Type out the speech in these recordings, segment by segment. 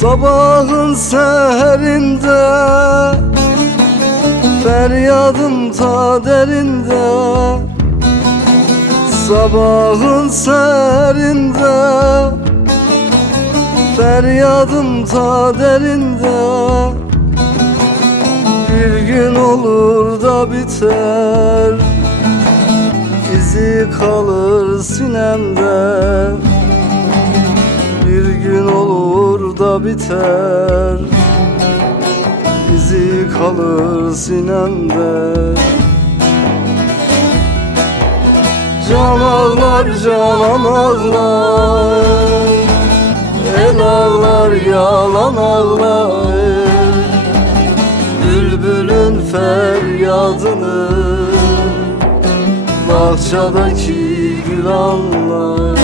Sabahın seherinde, feryadım ta derinde. Sabahın seherinde, feryadım ta derinde. Bir gün olur da biter, izi kalır sinemde. Bir gün olur da biter, izi kalır sinemde. Can ağlar, canan ağlar, el ağlar, yalan ağlar. Bülbülün feryadını bahçedeki gül anlar.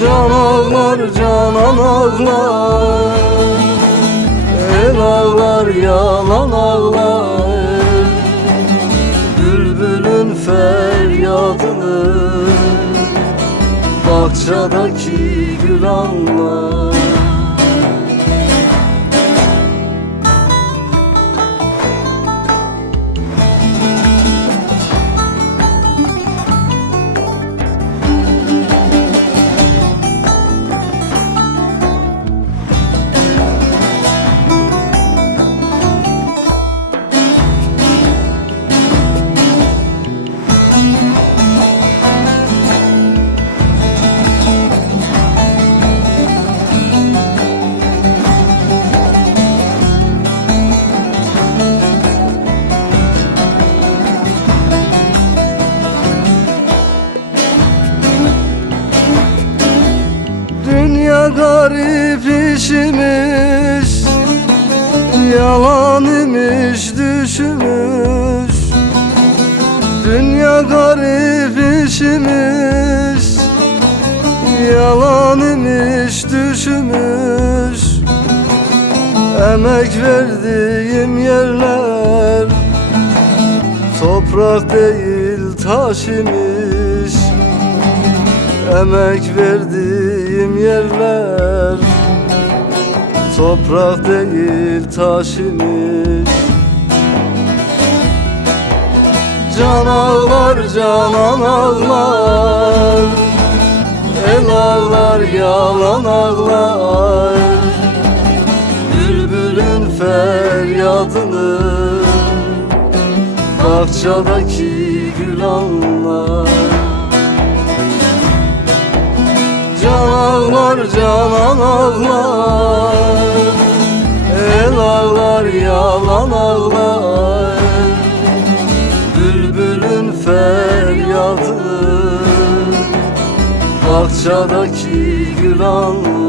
Can ağlar, canan ağlar, el ağlar, yalan ağlar. Bülbülün feryadını bahçedeki gül anlar. Dünya garip işmiş, yalan imiş düşmüş. Dünya garip işmiş, yalan imiş düşmüş. Emek verdiğim yerler toprak değil taş imiş. Emek verdiğim yerler toprak değil taş imiş. Can ağlar, canan ağlar, el ağlar, yalan ağlar. Bülbülün feryadını bahçedeki gül anlar. Can ağlar, canan ağlar, el ağlar, yalan ağlar. Bülbülün feryadını bahçedeki gül anlar.